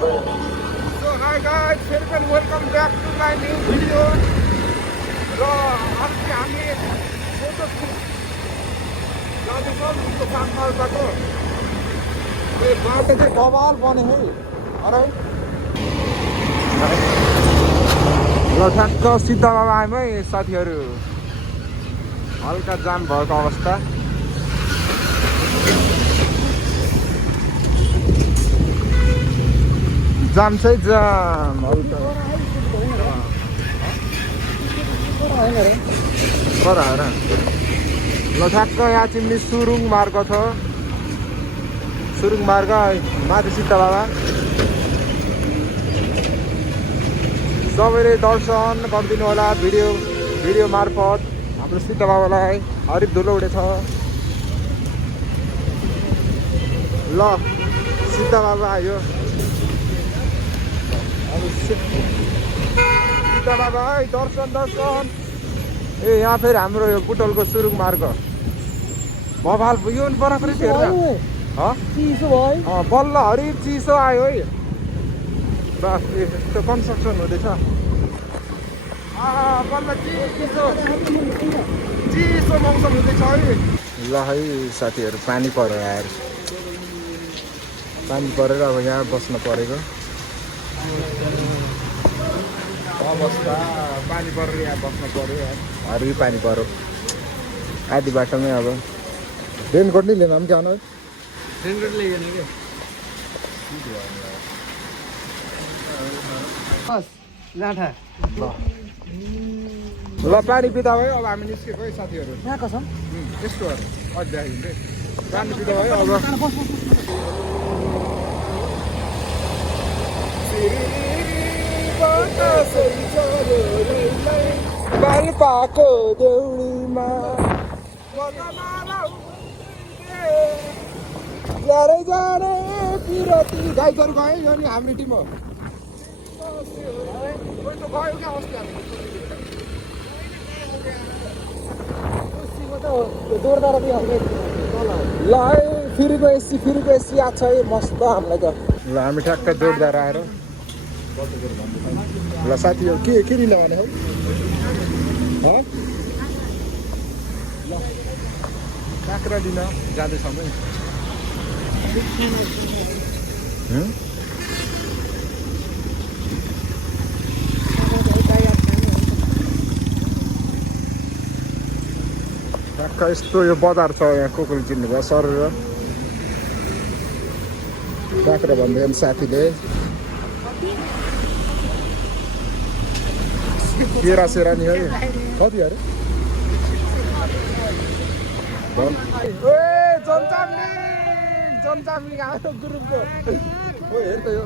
So hi guys, welcome back to my new video. र आज हामी फोटो जाँदैछौँ उसको साथमा बाटो। यो बाटो चाहिँ बवाल बने है। अरे ल ठ्याक्क सिद्ध बाबा आयौँ है साथीहरू। हल्का जाम भएको अवस्था। जाम चाहिँ जाम हल्का कर ल ठ्याक्क यहाँ तिमीले सुरुङ मार्ग छ। सुरुङ मार्ग माथि सिद्ध बाबा सबैले दर्शन गरिदिनु होला। भिडियो मार्फत हाम्रो सिद्ध बाबालाई हरित धुलो उडेछ। ल सिद्ध बाबा आयो। सिद्ध बाबा है दर्शन। ए यहाँ फेरि हाम्रो यो बुटलको सुरुङ मार्ग बवाल यो बराबरै थियो बल्ल हरित चिसो आयो है। बस यस्तो कन्स्ट्रक्सन हुँदैछ। बल्ल चिसो मौसम हुँदैछ है। ल है साथीहरू पानी पऱ्यो यार। पानी परेर अब यहाँ बस्न परेको अवस्था। पानी परेर यहाँ बस्न पऱ्यो यार। हरि पानी पऱ्यो आधी बाटोमै। अब रेनकोट नै लिन क्या रेनकोट लिएन ल पानी पिता भयो। अब हामी निस्केको है साथीहरू। यहाँको छ यस्तो अध्याय पानी पिता भयो। अब पाल्पाको देउडीमा जाने पिरती गाईहरू गयो यो नि हाम्रो टिम हो। गयो क्या अस्ति ल है फेरिको एसी याद छ है मस्त हामीलाई त। ल हामी ठ्याक्क जोरदार आएर ल साथीहरू के लिन भने हौ ल काँक्रा लिन जाँदैछौँ है। ठ्याक्क यस्तो यो बजार छ यहाँ कोकोले चिन्नुभयो सरेर काँक्रा भन्दै साथीले। सेरा नि है कति अरे जनचामलिङ आयो ग्रुपको हेर त यो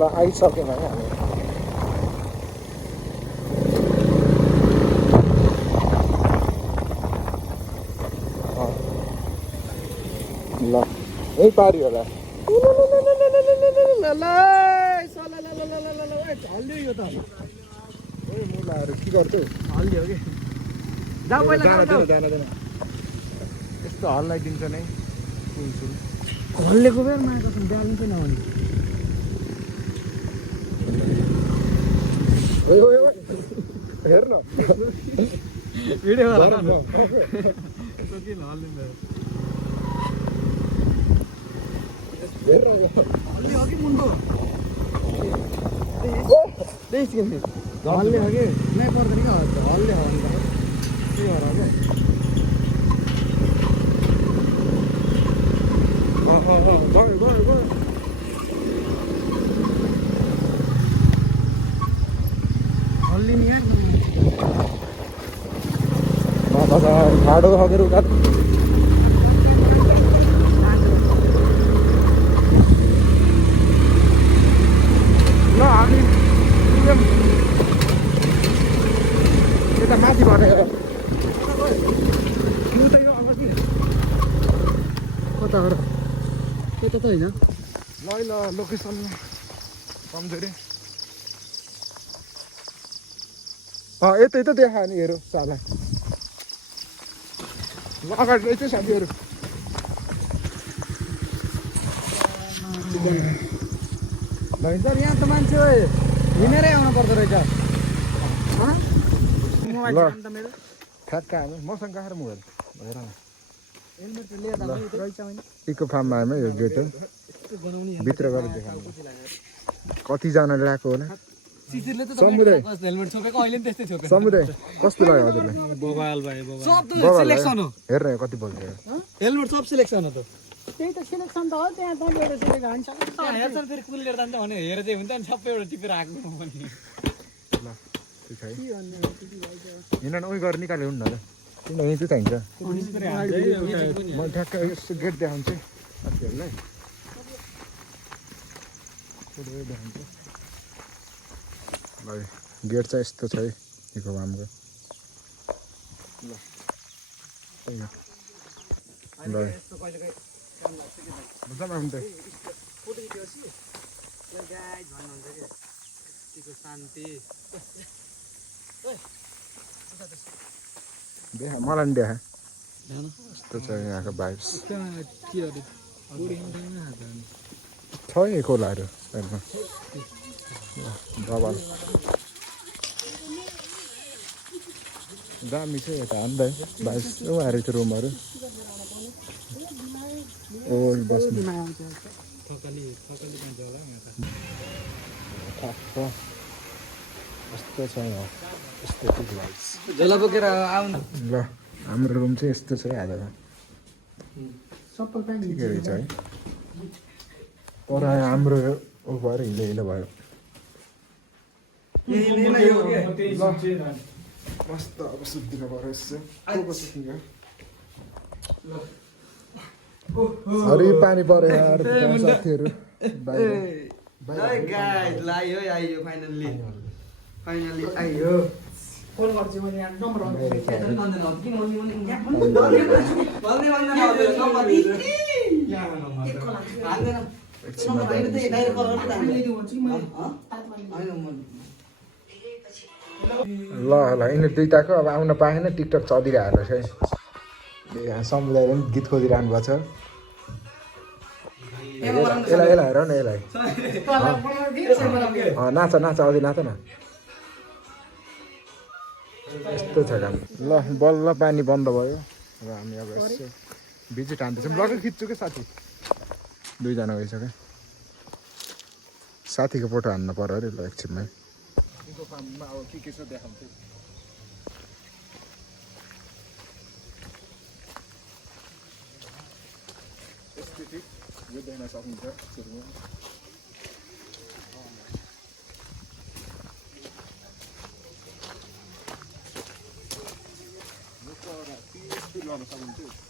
ल आइसक्यो भाइ हामी। ल यही पारी होला। हल्लियो यो त मुलाहरू के गर्थ्यो हल्लियो कि जाँदैन यस्तो हल्लाइदिन्छ नै हल्लेको बेर माएको डालिन्छ नभने हेर न भिडियो अघि मुन्डो हल्ले हो कि नै पर्दैन क्या हल्ले हो भने के हो र गयो हल्ली नि ठाडो हगेर उका ल हामी यता माथि भनेर कता हो र त्यता त होइन ल लोकेसन कमजोरी यतै त देखा नि हेर साला अगाडि रहेछ साथीहरू सर यहाँ त मान्छे हिँडेरै आउनु पर्दो रहेछ ल ठ्याक्क आयो मसँग कहाँ मोबाइल हेर इको फार्ममा आएँ यो गेट हो भित्र गएर देखाउनु कतिजनाले आएको होला समुदाय समुदाय कस्तो लाग्यो हजुरलाई हेर्न कति बल्छ हेलमेट सब सिलेक्सन हो त त्यही त सिलेक्सन त हो त्यहाँ त एउटा सिलेक्ट हान्छ हेर्छन् फेरि कुन लिएर जान्छ भने हेरेर चाहिँ हुन्छ नि सबै एउटा टिपेर आएको पनि ल ठिक है हिँड न उयो गरेर निकाल्यो न ल किन यहीँ चाहिँ चाहिन्छ म ठ्याक्क यस्तो गेट देखाउँछु साथीहरूलाई देखाउँछु ल गेट चाहिँ यस्तो छ है इको फार्मको ल मजामा हुन्छ देखा मलाई नि देखा यस्तो छ यहाँको भाइब्स छ है खोलाहरू हेर्नु बबाल दामी छ यता हान्दा भाइब्स उहाँहरू थियो रुमहरू ओ बस्नु यस्तो छ यहाँ यस्तो झोला बोकेर आउनु ल हाम्रो रुम चाहिँ यस्तो छ है आज ठिकै रहेछ है तर हाम्रो ऊ भएर हिलो हिलो भयो मस्त अब सुत्दिनु पऱ्यो अरे पानी पऱ्यो यार साथीहरू फोन गर्छु मैले यहाँ नम्बर ल ल यिनीहरू दुइटाको अब आउन पाएन टिकटक चलिरहेको रहेछ है यहाँ समुदायले पनि गीत खोजिरहनु भएको छ यसलाई हेर न यसलाई नाच नाच अघि नाच न यस्तो छ काम ल बल्ल पानी बन्द भयो र हामी अब यसो भिजिट हान्दैछौँ लगै खिच्छु क्या साथी दुईजना गइसक्यो साथीको फोटो हान्न पर्यो अरे ल एकछिनमै इको फार्ममा अब के छ देखाउँछु एस्थेटिक यो देख्न सक्नुहुन्छ सुरुमा गर्न सक्नुहुन्छ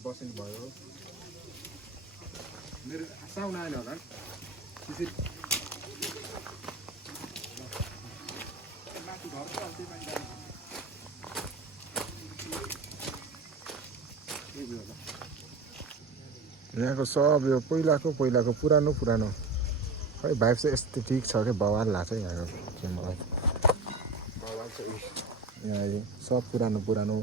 बस्नु भयो मेरो साउन आएन होला त्यसरी माथि घर छ त्यही मान्छे यहाँको सब यो पहिलाको पुरानो खै भाइब चाहिँ यस्तो ठिक छ क्या बवाल लाग्छ यहाँको चाहिँ मलाई बवाल चाहिँ यहाँ सब पुरानो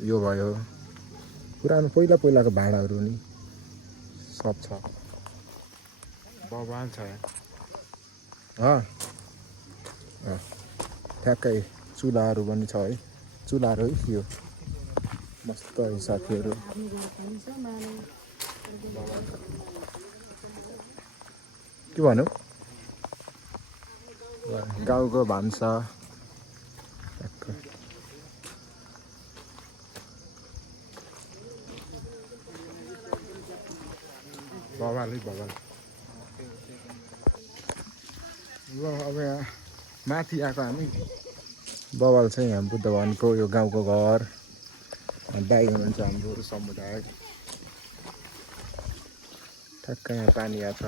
यो भयो पुरानो पहिलाको भाँडाहरू नि सब छ बवाल छ ठ्याक्कै चुलाहरू पनि छ है चुलाहरू है यो मस्त है साथीहरू के भन्नु गाउँको भान्सा बवाल ल अब यहाँ माथि आएको हामी बवाल छ यहाँ बुद्ध भवनको यो गाउँको घर दाइ हुनुहुन्छ हाम्रो समुदाय ठ्याक्क यहाँ पानी आएको छ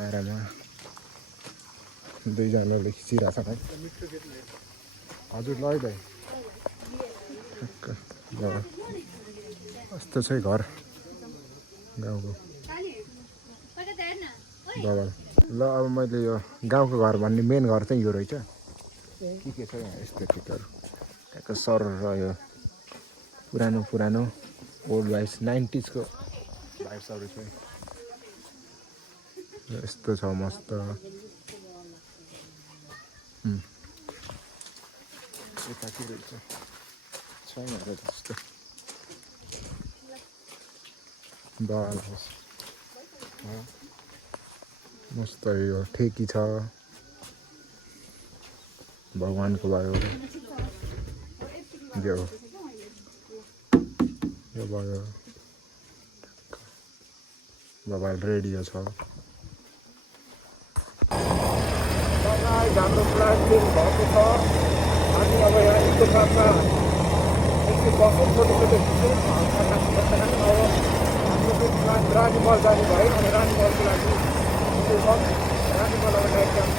आराममा दुईजनाले खिचिरहेको छ भाइ हजुर ल है भाइ कस्तो छ है घर गाउँको बाबा ल अब मैले यो गाउँको घर भन्ने मेन घर चाहिँ यो रहेछ के छ यहाँ यस्तो ठिकहरू त्यहाँको सर र यो पुरानो पुरानो ओल्ड भाइस 90s को भाइसहरू छ यस्तो छ मस्त यता के रहेछ छैन त्यस्तो बाल मस्त यो ठेकी छ भगवानको भयो यो भयो मोबाइल रेडियो छ हाम्रो प्लान चेन्ज भएको छ अनि अब यहाँ इको पार्कमा एकछिन बस्नु छोटो छोटो हाम्रो प्लान रानीमल जाने भयो अनि रानीमलको लागि रानीमल अब नाइट क्याम्प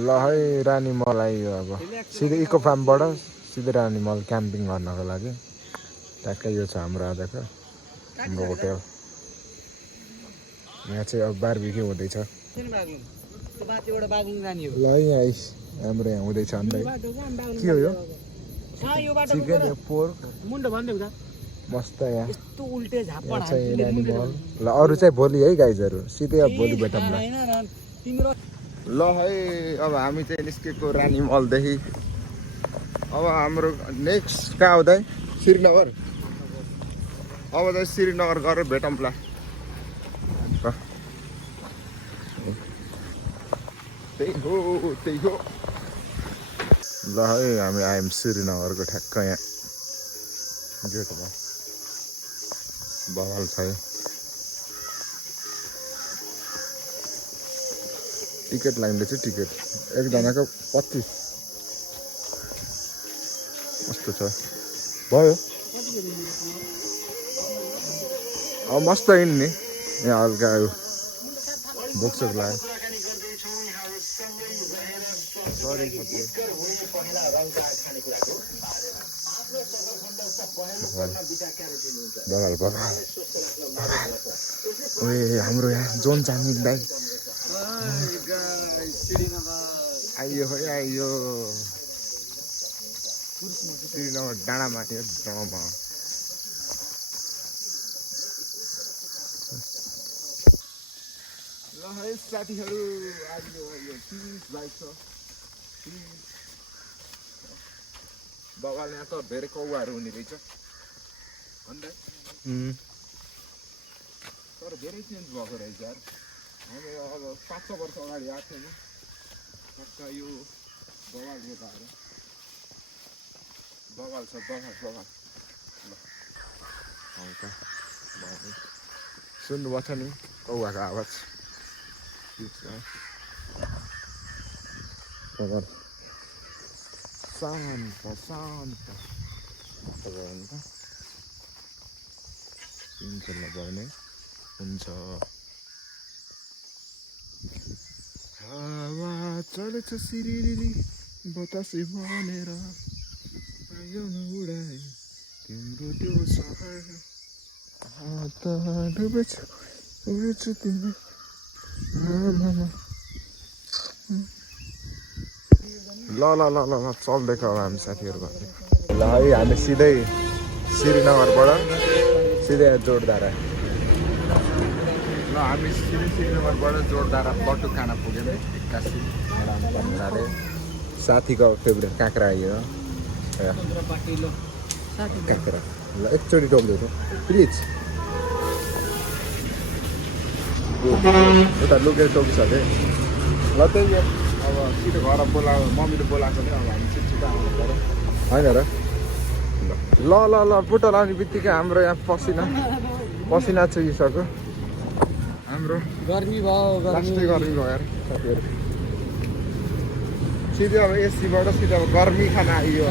ल है रानीमल आइयो अब सिधै इको फार्मबाट सिधै रानीमल क्याम्पिङ गर्नको लागि ट्याक्कै यो छ हाम्रो आजको हाम्रो होटेल यहाँ चाहिँ अब बारबिक्यू हुँदैछ ल यहाँ हाम्रो यहाँ हुँदैछ अन्त के हो यो चिकन पोर्क मस्त यहाँ चाहिँ रानीमल ल अरू चाहिँ भोलि है गाइजहरू सिधै अब भोलि भेटौँला ल है अब हामी चाहिँ निस्केको रानीमलदेखि अब हाम्रो नेक्स्ट कहाँ आउँदै श्रीनगर अब चाहिँ श्रीनगर गरेर भेटौँला त्यही हो ल है हामी आयौँ श्रीनगरको ठ्याक्क यहाँ गेटमा बवाल छ है टिकट लाग्दैछ टिकट एकजनाको 25 मस्तो छ भयो अब मस्त हिँड्ने यहाँ हल्का बोक्सोक लाग्यो बगाल ओए हाम्रो यहाँ जोन चामिन दाइ आइयो है आइयो श्रीनगर डाँडामा एकदम ल है साथीहरू आज यो बाइक छ बगाल यहाँ त धेरै कौवाहरू हुने रहेछ अन्त तर धेरै चेन्ज भएको रहेछ यार हामी अब 500 वर्ष अगाडि आएको थिएन टक्क यो बगाल रोपाएर बगाल छ बगाल ल हल्का सुन्नुभएको छ नि कौवाको आवाज बगाल शान्त हुन्छ भने हुन्छ हावा चलेछ सिरिरी बतासे बनेर आयो न उडाइ तिम्रो त्यो सहर हात डुबेछ उडेछ तिम्रो ल चल्दैछ अब हामी साथीहरू ल है हामी सिधै श्रीनगरबाट सिधै जोरदारा ल हामी श्रीनगरबाट जोरदारा बटु खाना पुग्यौँ 81 रामपन्नाले साथीको फेभरेट काँक्रा आइयो काँक्रा ल एकचोटि टोक्दैछ प्लिज उता लुकेर टोकिसके ल त्यही अब छिटो घर मम्मीले बोलाएकोले अब हामी छिटो आउनु पऱ्यो होइन र ल बुट्टा लाउने बित्तिकै हाम्रो यहाँ पसिना चुहिसक्यो हाम्रो गर्मी भयो यार साथीहरू सिधै अब एसीबाट सिधै अब गर्मी खाना आइयो